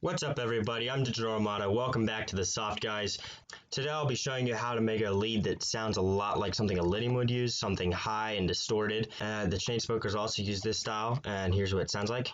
What's up everybody, I'm Digital Armada. Welcome back to the Soft Guys. Today I'll be showing you how to make a lead that sounds a lot like something Illenium would use, something high and distorted. The Chainsmokers also use this style, and here's what it sounds like.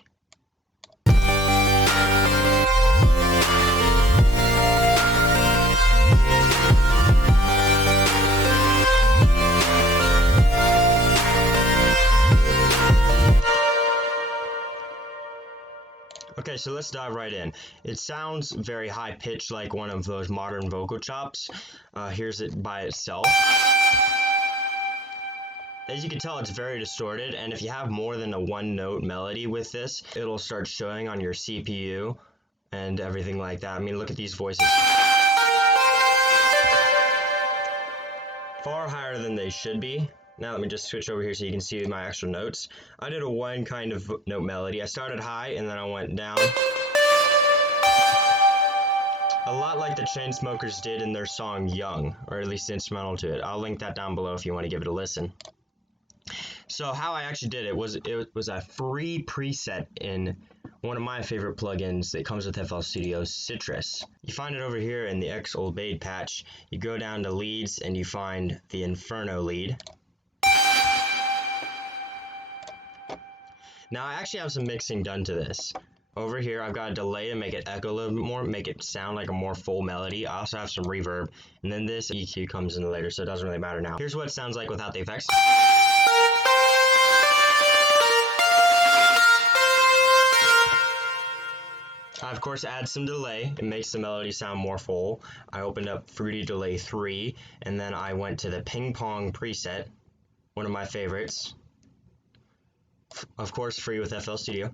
Okay, so let's dive right in. It sounds very high-pitched, like one of those modern vocal chops. Here's it by itself. As you can tell, it's very distorted, and if you have more than a one-note melody with this, it'll start showing on your CPU and everything like that. I mean, look at these voices. Far higher than they should be. Now let me just switch over here so you can see my actual notes. I did a one kind of note melody. I started high and then I went down. A lot like the Chainsmokers did in their song Young, or at least instrumental to it. I'll link that down below if you want to give it a listen. So how I actually did it was a free preset in one of my favorite plugins that comes with FL Studio's Citrus. You find it over here in the X Old Maid patch. You go down to leads and you find the Inferno lead. Now I actually have some mixing done to this. Over here I've got a delay to make it echo a little bit more, make it sound like a more full melody. I also have some reverb, and then this EQ comes in later, so it doesn't really matter now. Here's what it sounds like without the effects. I of course add some delay. It makes the melody sound more full. I opened up Fruity Delay 3, and then I went to the Ping Pong preset, one of my favorites. Of course, free with FL Studio.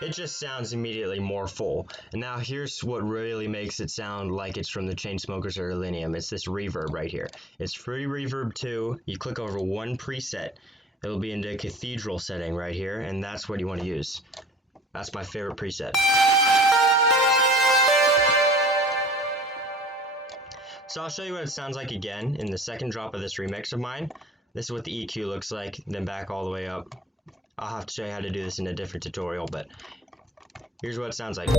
It just sounds immediately more full. And now here's what really makes it sound like it's from the Chainsmokers or Illenium. It's this reverb right here. It's Fruity Reverb 2. You click over one preset. It'll be in the cathedral setting right here, and that's what you want to use. That's my favorite preset. So I'll show you what it sounds like again in the second drop of this remix of mine. This is what the EQ looks like, then back all the way up. I'll have to show you how to do this in a different tutorial, but here's what it sounds like.